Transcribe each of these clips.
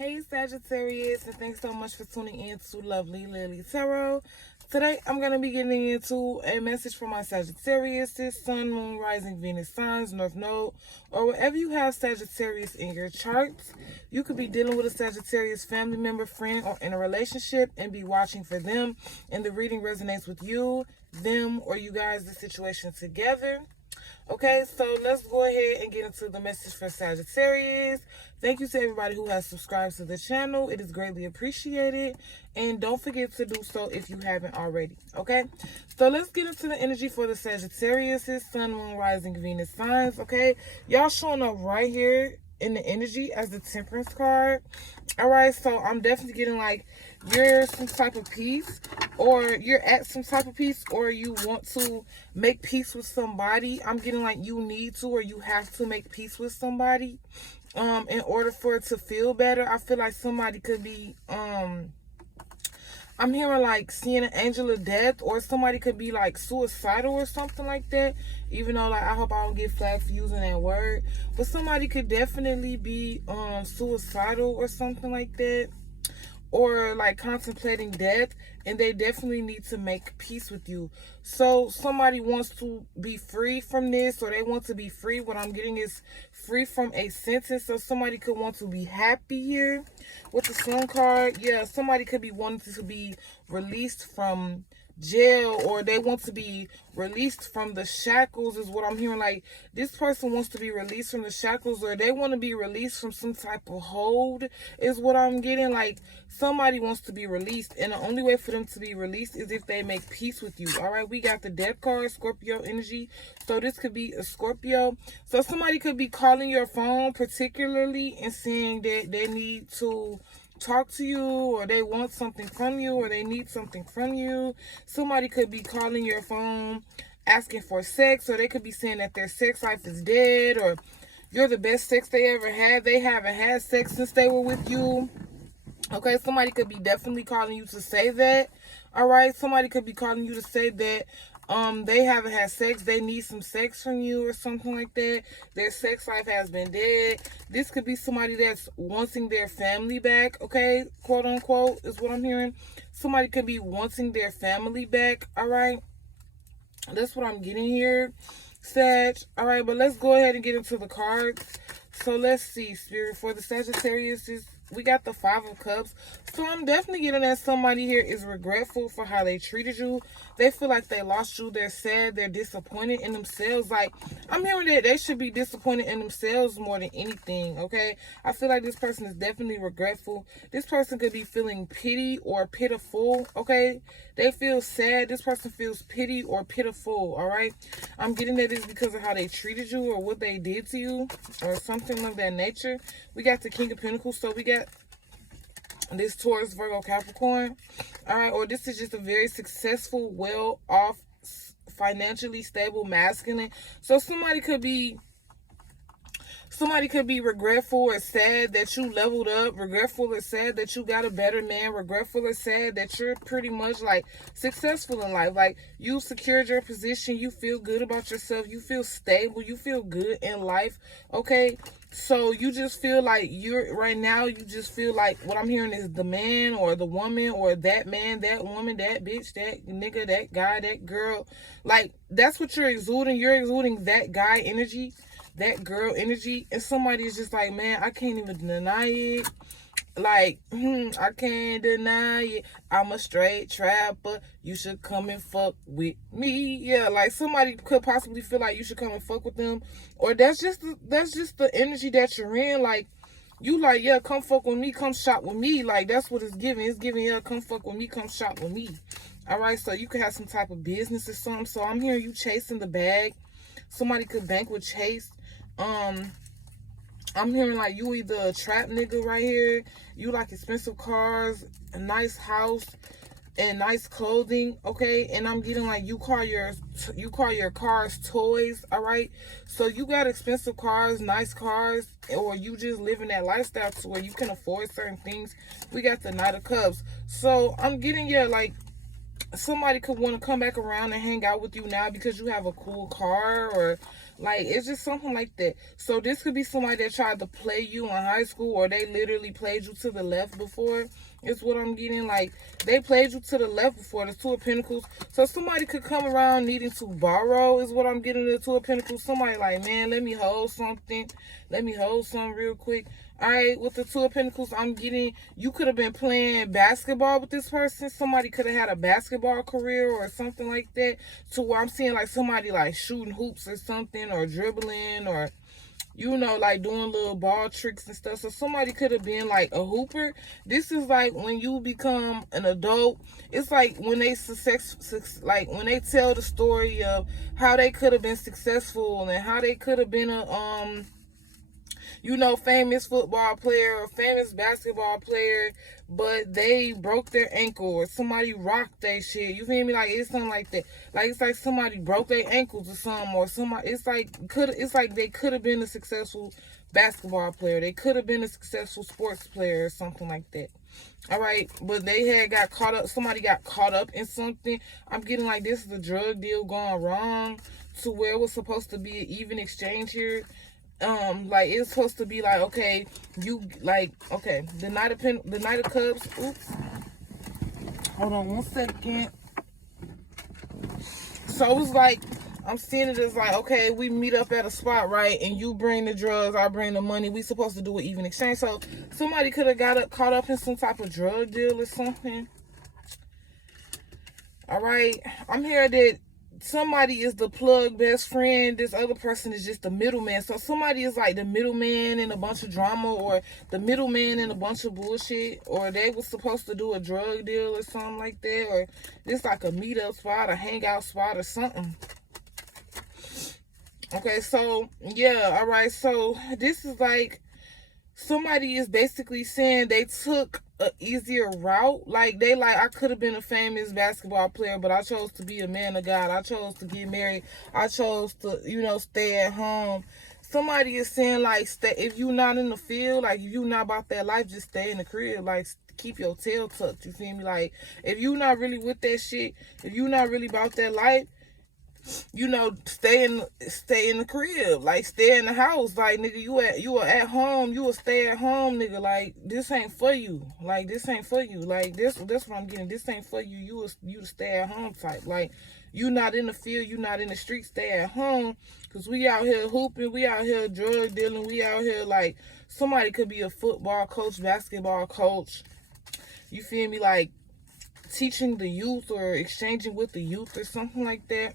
Hey Sagittarius, and thanks so much for tuning in to Lovely Lily Tarot. Today I'm going to be getting into a message for my Sagittarius, Sun, Moon, Rising, Venus signs, North Node, or wherever you have Sagittarius in your charts. You could be dealing with a Sagittarius family member, friend, or in a relationship and be watching for them, and the reading resonates with you, them, or you guys, the situation together. Okay, so let's go ahead and get into the message for Sagittarius. Thank you to everybody who has subscribed to the channel. It is greatly appreciated. And don't forget to do so if you haven't already. Okay, so let's get into the energy for the Sagittarius, Sun, Moon, Rising, Venus signs. Okay, y'all showing up right here in the energy as the Temperance card. All right, so I'm definitely getting like you're some type of peace, or you're at some type of peace, or you want to make peace with somebody. I'm getting like you need to, or you have to make peace with somebody in order for it to feel better. I feel like somebody could be I'm hearing like seeing an angel of death, or somebody could be like suicidal or something like that. Even though like I hope I don't get flagged for using that word, but somebody could definitely be suicidal or something like that, or like contemplating death, and they definitely need to make peace with you. So somebody wants to be free from this, or they want to be free. What I'm getting is free from a sentence. So somebody could want to be happy here with the Sun card. Yeah, somebody could be wanting to be released from jail, or they want to be released from the shackles is what I'm hearing. Like this person wants to be released from the shackles, or they want to be released from some type of hold is what I'm getting. Like somebody wants to be released, and the only way for them to be released is if they make peace with you. All right, we got the Death card, Scorpio energy. So this could be a Scorpio. So somebody could be calling your phone particularly and saying that they need to talk to you, or they want something from you, or they need something from you. Somebody could be calling your phone asking for sex, or they could be saying that their sex life is dead, or you're the best sex they ever had. They haven't had sex since they were with you. Okay, somebody could be definitely calling you to say that. All right, somebody could be calling you to say that they haven't had sex, they need some sex from you or something like that. Their sex life has been dead. This could be somebody that's wanting their family back, okay, quote unquote, is what I'm hearing. Somebody could be wanting their family back. All right, that's what I'm getting here, Sag. All right, but let's go ahead and get into the cards. So let's see, Spirit, for the Sagittarius, we got the Five of Cups. So I'm definitely getting that somebody here is regretful for how they treated you. They feel like they lost you. They're sad. They're disappointed in themselves. Like, I'm hearing that they should be disappointed in themselves more than anything, okay? I feel like this person is definitely regretful. This person could be feeling pity or pitiful, okay? They feel sad. This person feels pity or pitiful, all right? I'm getting that it's because of how they treated you or what they did to you or something of that nature. We got the King of Pentacles, so we got this Taurus, Virgo, Capricorn. All right, or this is just a very successful, well-off, financially stable masculine. So somebody could be regretful or sad that you leveled up, regretful or sad that you got a better man, regretful or sad that you're pretty much like successful in life. Like you secured your position, you feel good about yourself, you feel stable, you feel good in life, okay? So you just feel like right now, you just feel like what I'm hearing is the man or the woman or that man, that woman, that bitch, that nigga, that guy, that girl. Like that's what you're exuding. You're exuding that guy energy, that girl energy. And somebody is just like, man, I can't even deny it. Like, I can't deny it. I'm a straight trapper. You should come and fuck with me. Yeah, like somebody could possibly feel like you should come and fuck with them, or that's just the energy that you're in. Like, you like, yeah, come fuck with me, come shop with me. Like that's what it's giving. It's giving, yeah, come fuck with me, come shop with me. All right, so you could have some type of business or something. So I'm hearing you chasing the bag. Somebody could bank with Chase. I'm hearing like you either a trap nigga right here. You like expensive cars, a nice house, and nice clothing, okay? And I'm getting like you call your cars toys, all right? So you got expensive cars, nice cars, or you just living that lifestyle to where you can afford certain things. We got the Knight of Cups. So I'm getting, yeah, like somebody could want to come back around and hang out with you now because you have a cool car, or Like, it's just something like that. So this could be somebody that tried to play you in high school, or they literally played you to the left before. Is what I'm getting. Like, they played you to the left before, the Two of Pentacles. So somebody could come around needing to borrow, is what I'm getting, the Two of Pentacles. Somebody like, man, let me hold something. Let me hold something real quick. All right, with the Two of Pentacles, I'm getting, you could have been playing basketball with this person. Somebody could have had a basketball career or something like that. To where I'm seeing like somebody like shooting hoops or something, or dribbling, or, you know, like doing little ball tricks and stuff. So somebody could have been like a hooper. This is like when you become an adult. It's like when they like when they tell the story of how they could have been successful and how they could have been a you know, famous football player or famous basketball player, but they broke their ankle or somebody rocked their shit. You feel me? Like, it's something like that. Like, it's like somebody broke their ankles or something, or somebody, it's like they could have been a successful basketball player. They could have been a successful sports player or something like that. All right, but they had got caught up. Somebody got caught up in something. I'm getting like this is a drug deal gone wrong, to where it was supposed to be an even exchange here. Like, it's supposed to be like, okay, you like, okay, the Knight of Cups. Oops, hold on 1 second. So it was like, I'm seeing it as like, okay, we meet up at a spot, right? And you bring the drugs, I bring the money. We supposed to do an even exchange. So somebody could have caught up in some type of drug deal or something. All right, I'm here that somebody is the plug best friend. This other person is just the middleman. So somebody is like the middleman in a bunch of drama, or the middleman in a bunch of bullshit, or they was supposed to do a drug deal or something like that, or this like a meetup spot, a hangout spot or something. Okay, so yeah, all right. So this is like somebody is basically saying they took an easier route. Like, they like, I could have been a famous basketball player, but I chose to be a man of God. I chose to get married. I chose to, you know, stay at home. Somebody is saying like, stay, if you're not in the field, like if you're not about that life, just stay in the crib. Like, keep your tail tucked. You feel me? Like, if you're not really with that shit, if you're not really about that life, you know, stay in the crib, like stay in the house. Like, nigga, you are at home, you will stay at home, nigga. Like, this ain't for you. Like, this ain't for you. Like, that's what I'm getting. This ain't for you. You to stay at home type. Like, you not in the field, you not in the street, stay at home. Cause we out here hooping, we out here drug dealing, we out here like, somebody could be a football coach, basketball coach. You feel me? Like, teaching the youth or exchanging with the youth or something like that.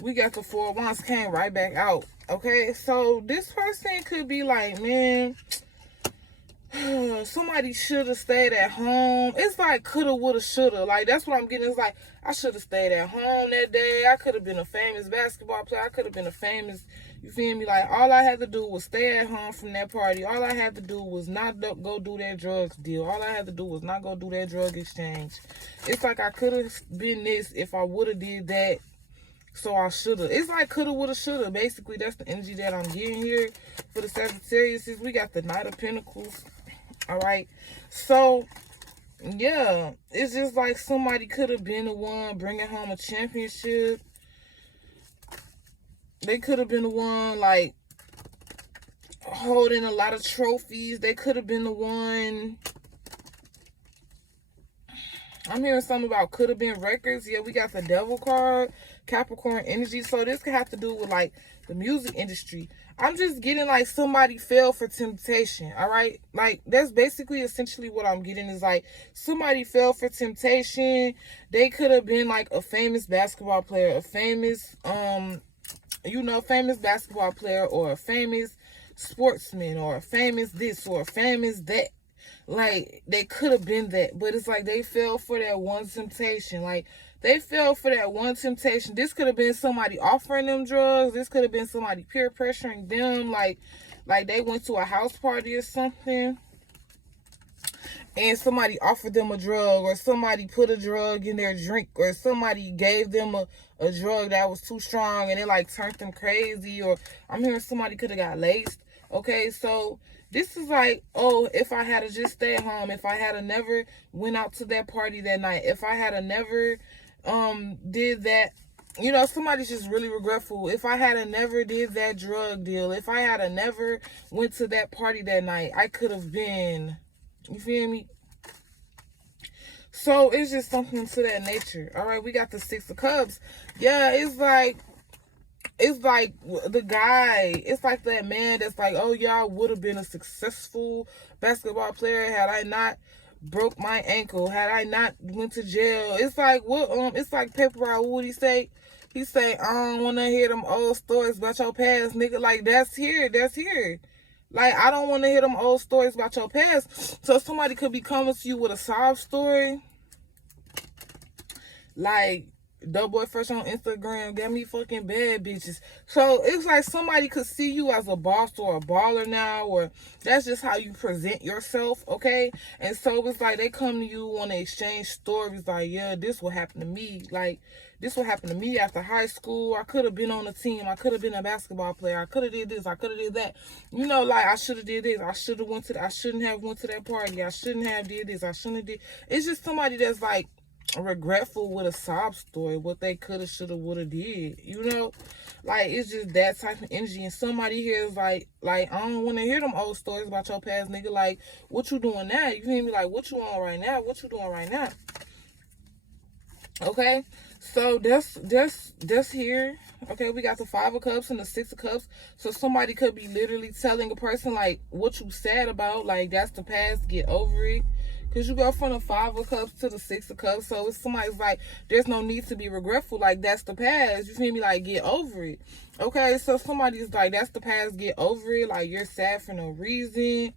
We got the Four of Wands came right back out. Okay, so this person could be like, man, somebody should have stayed at home. It's like coulda, woulda, shoulda. Like, that's what I'm getting. It's like, I should have stayed at home that day. I could have been a famous basketball player. I could have been a famous, you feel me? Like, all I had to do was stay at home from that party. All I had to do was not go do that drugs deal. All I had to do was not go do that drug exchange. It's like I could have been this if I would have did that. So I shoulda. It's like coulda, woulda, shoulda. Basically, that's the energy that I'm getting here for the Sagittarius. We got the Knight of Pentacles. All right. So, yeah. It's just like somebody could have been the one bringing home a championship. They could have been the one, like, holding a lot of trophies. They could have been the one. I'm hearing something about could have been records. Yeah, we got the Devil card, Capricorn energy. So this could have to do with like the music industry. I'm just getting like somebody fell for temptation. All right, like that's basically essentially what I'm getting is like somebody fell for temptation. They could have been like a famous basketball player, a famous you know, famous basketball player, or a famous sportsman, or a famous this, or a famous that. Like, they could have been that, but it's like they fell for that one temptation. Like, they fell for that one temptation. This could have been somebody offering them drugs. This could have been somebody peer pressuring them. Like they went to a house party or something, and somebody offered them a drug, or somebody put a drug in their drink, or somebody gave them a drug that was too strong, and it like turned them crazy. Or I'm hearing somebody could have got laced. Okay, so this is like, oh, if I had to just stay at home, if I had to never went out to that party that night, if I had to never did that you know, somebody's just really regretful. If I had never did that drug deal, if I had never went to that party that night, I could have been, you feel me? So it's just something to that nature. All right, we got the Six of Cups. Yeah, it's like the guy, it's like that man that's like, oh yeah, I would have been a successful basketball player had I not broke my ankle, had I not went to jail. It's like what it's like Paper Route. What he say? He say, I don't wanna hear them old stories about your past, nigga. Like that's here. Like I don't wanna hear them old stories about your past. So somebody could be coming to you with a sob story. Like, the boy first on Instagram got me fucking bad bitches. So it's like somebody could see you as a boss or a baller now, or that's just how you present yourself, okay? And so it's like they come to you, want to exchange stories like, yeah, this what happened to me. Like, this what happened to me after high school. I could have been on a team. I could have been a basketball player. I could have did this. I could have did that. You know, like I should have did this. I shouldn't have went to that party. I shouldn't have did this. I shouldn't have did. It's just somebody that's like regretful with a sob story, what they coulda, shoulda, woulda did, you know? Like, it's just that type of energy. And somebody here is like I don't want to hear them old stories about your past, nigga. Like, what you doing now? You feel me? Like, what you on right now? What you doing right now? Okay, so that's here. Okay, we got the Five of Cups and the Six of Cups. So somebody could be literally telling a person like what you sad about, like that's the past, get over it. Because you go from the Five of Cups to the Six of Cups. So if somebody's like, there's no need to be regretful, like that's the past, you feel me? Like, get over it. Okay, so somebody's like, that's the past, get over it. Like, you're sad for no reason.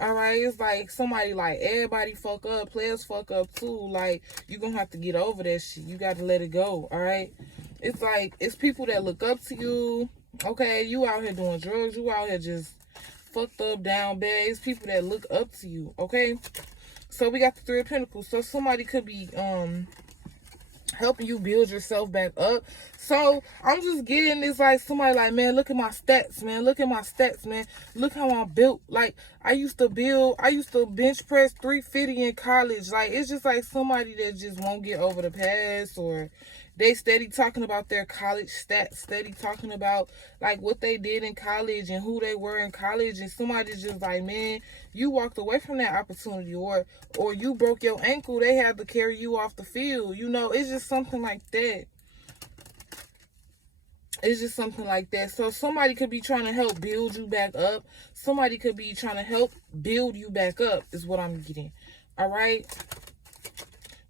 All right, it's like somebody like everybody fuck up, players fuck up too. Like, you gonna have to get over that shit. You got to let it go. All right, it's like it's people that look up to you. Okay, you out here doing drugs, you out here just fucked up, down bad. It's people that look up to you. Okay, so we got the Three of Pentacles. So somebody could be helping you build yourself back up. So I'm just getting this, like somebody like, man, look at my stats, man. Look at my stats, man. Look how I'm built. Like I used to bench press 350 in college. Like it's just like somebody that just won't get over the past, or they steady talking about their college stats, steady talking about like what they did in college and who they were in college, and somebody's just like, man, you walked away from that opportunity, or you broke your ankle, they had to carry you off the field. You know, it's just something like that. It's just something like that. So somebody could be trying to help build you back up. Somebody could be trying to help build you back up is what I'm getting. All right.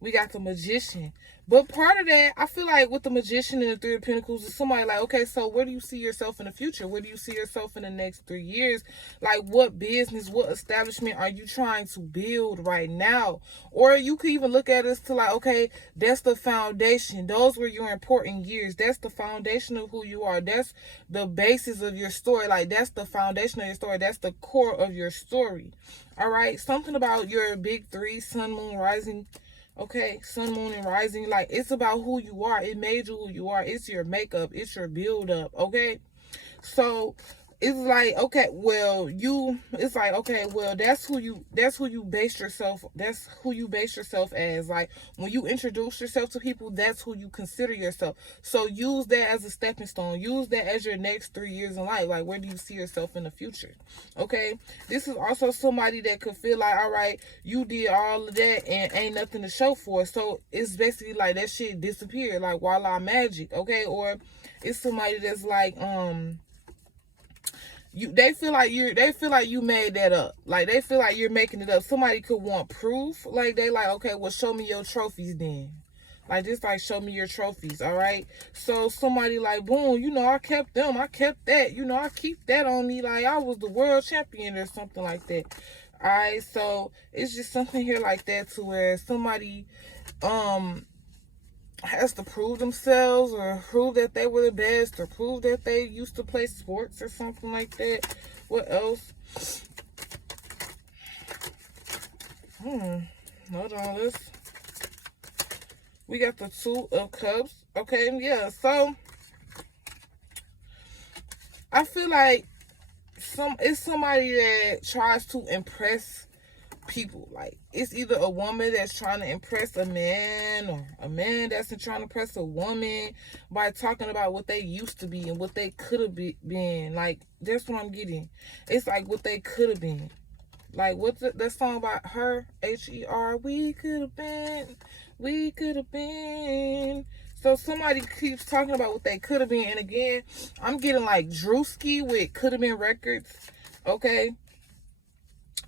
We got the Magician. But part of that, I feel like with the Magician and the Three of Pentacles, is somebody like, okay, so where do you see yourself in the future? Where do you see yourself in the next 3 years? Like, what business, what establishment are you trying to build right now? Or you could even look at this to like, okay, that's the foundation. Those were your important years. That's the foundation of who you are. That's the basis of your story. Like, that's the foundation of your story. That's the core of your story. All right? Something about your big three, sun, moon, rising. Okay, sun, moon, and rising. Like, it's about who you are. It made you who you are. It's your makeup. It's your build up. Okay, so it's like, okay, well, it's like, okay, well, that's who you base yourself as. Like, when you introduce yourself to people, that's who you consider yourself. So use that as a stepping stone. Use that as your next 3 years in life. Like, where do you see yourself in the future? Okay, this is also somebody that could feel like, all right, you did all of that and ain't nothing to show for it. So it's basically like that shit disappeared, like voila magic. Okay, or it's somebody that's like, they feel like you made that up. Like, they feel like you're making it up. Somebody could want proof. Like, they like, okay, well, show me your trophies then. Like, just like, show me your trophies, all right? So somebody like, boom, you know, I kept them. I kept that. You know, I keep that on me. Like, I was the world champion or something like that. All right, so it's just something here like that to where somebody has to prove themselves, or prove that they were the best, or prove that they used to play sports or something like that. What else? Hold on, we got the Two of Cups. Okay, yeah, so I feel like it's somebody that tries to impress people. Like, it's either a woman that's trying to impress a man, or a man that's trying to impress a woman by talking about what they used to be and what they could have been. Like, that's what I'm getting. It's like what they could have been. Like, what's that song about her? Her, we could have been, we could have been. So somebody keeps talking about what they could have been. And again, I'm getting like Drewski with Could Have Been Records. Okay.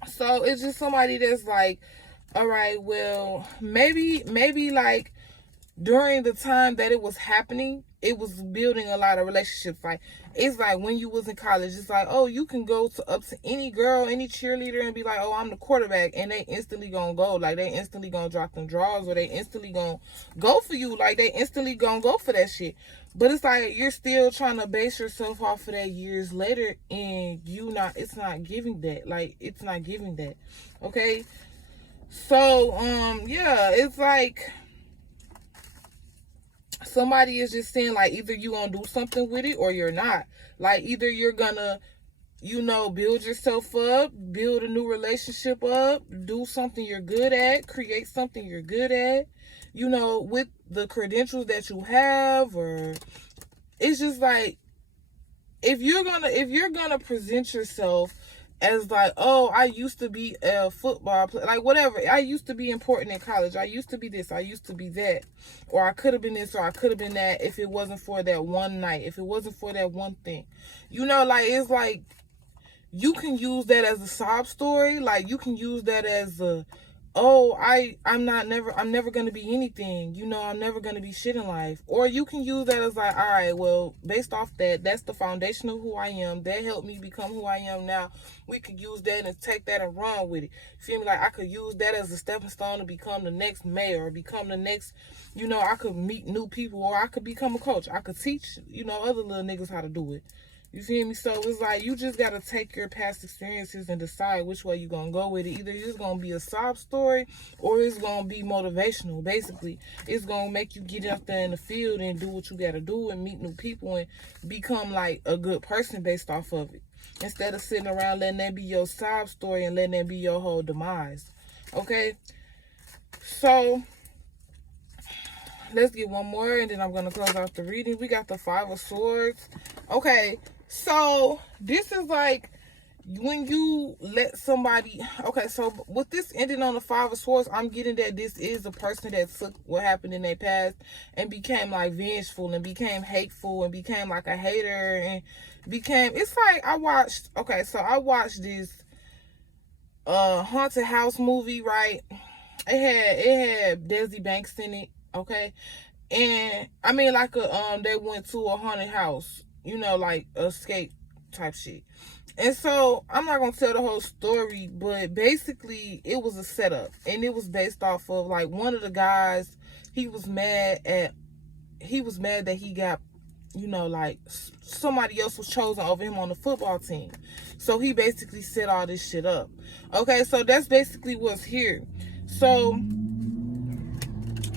So it's just somebody that's like, all right, well, maybe like during the time that it was happening, it was building a lot of relationships. Like, it's like when you was in college, it's like, oh, you can go up to any girl, any cheerleader, and be like, oh, I'm the quarterback, and they instantly gonna go. Like, they instantly gonna drop them draws, or they instantly gonna go for you. Like, they instantly gonna go for that shit. But it's like you're still trying to base yourself off of that years later, and it's not giving that. Like, it's not giving that. Okay? So, yeah, it's like somebody is just saying, like, either you gonna do something with it or you're not. Like, either you're gonna, build yourself up, build a new relationship up, do something you're good at, create something you're good at, with the credentials that you have. Or it's just like, if you're gonna present yourself as like, oh, I used to be a football player, like whatever, I used to be important in college, I used to be this, I used to be that, or I could have been this, or I could have been that, if it wasn't for that one night, if it wasn't for that one thing, like, it's like, you can use that as a sob story. Like, you can use that as a, oh, I'm never gonna be anything, I'm never gonna be shit in life. Or you can use that as like, all right, well, based off that's the foundation of who I am, that helped me become who I am now. We could use that and take that and run with it. Feel me? Like, I could use that as a stepping stone to become the next mayor, or become the next, I could meet new people, or I could become a coach. I could teach, other little niggas how to do it. You feel me? So it's like, you just got to take your past experiences and decide which way you're going to go with it. Either it's going to be a sob story, or it's going to be motivational. Basically, it's going to make you get out there in the field and do what you got to do and meet new people and become like a good person based off of it. Instead of sitting around letting that be your sob story and letting that be your whole demise. Okay? So let's get one more, and then I'm going to close out the reading. We got the Five of Swords. Okay. So this is like when you let somebody, okay, so with this ending on the Five of Swords, I'm getting that this is a person that took what happened in their past and became like vengeful and became hateful and became like a hater and became, it's like I watched this haunted house movie, right? It had Desi Banks in it, okay? And I mean, like they went to a haunted house, like escape type shit. And so I'm not gonna tell the whole story, but basically it was a setup, and it was based off of like one of the guys. He was mad that he got, like somebody else was chosen over him on the football team. So he basically set all this shit up. Okay, so that's basically what's here. So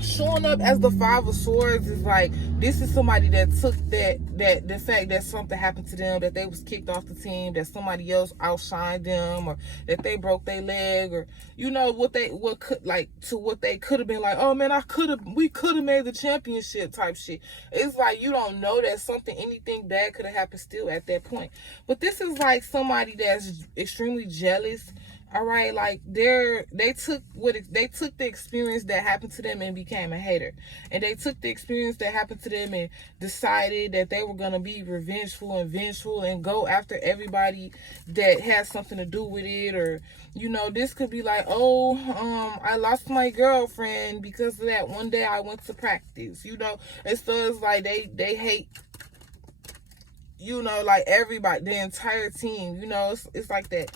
showing up as the Five of Swords is like, this is somebody that took that the fact that something happened to them, that they was kicked off the team, that somebody else outshined them, or that they broke their leg, or what they could have been like, oh man, we could have made the championship type shit. It's like, you don't know that anything bad could have happened still at that point. But this is like somebody that's extremely jealous. All right, like they took the experience that happened to them and became a hater, and they took the experience that happened to them and decided that they were gonna be revengeful and vengeful and go after everybody that has something to do with it. Or this could be like, oh, I lost my girlfriend because of that one day I went to practice, and so it's like they hate, like everybody, the entire team, it's like that.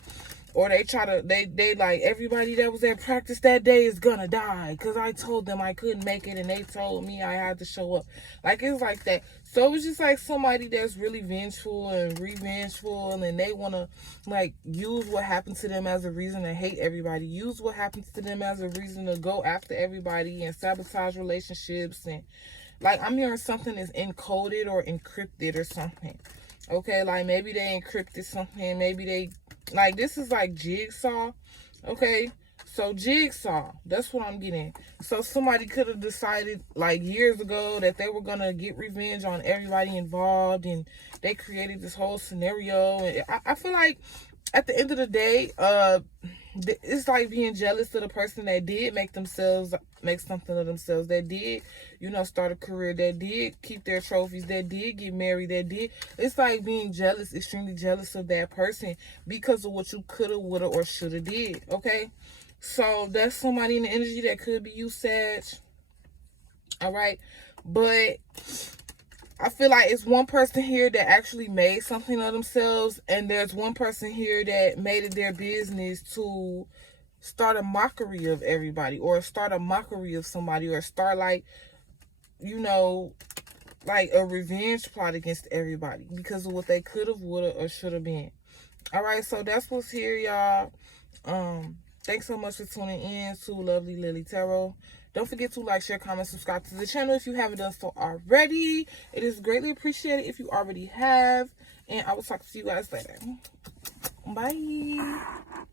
Or they like, everybody that was at practice that day is gonna die because I told them I couldn't make it and they told me I had to show up. Like, it's like that. So it's just like somebody that's really vengeful and revengeful, and they want to like use what happened to them as a reason to hate everybody. Use what happens to them as a reason to go after everybody and sabotage relationships. And like, I'm hearing something is encoded or encrypted or something. Okay, like maybe they encrypted something, maybe they, like, this is like Jigsaw, okay? So Jigsaw, that's what I'm getting. So somebody could have decided like years ago that they were gonna get revenge on everybody involved, and they created this whole scenario. And I feel like at the end of the day, it's like being jealous of the person that did make something of themselves, that did, start a career, that did keep their trophies, that did get married, that did. It's like being jealous, extremely jealous of that person because of what you coulda, woulda, or shoulda did. Okay, so that's somebody in the energy that could be you, Sag. All right, but I feel like it's one person here that actually made something of themselves, and there's one person here that made it their business to start a mockery of everybody, or start a mockery of somebody, or start like a revenge plot against everybody because of what they could have, would have, or should have been. All right, so that's what's here, y'all. Thanks so much for tuning in to Lovely Lily Tarot. Don't forget to like, share, comment, subscribe to the channel if you haven't done so already. It is greatly appreciated if you already have. And I will talk to you guys later. Bye.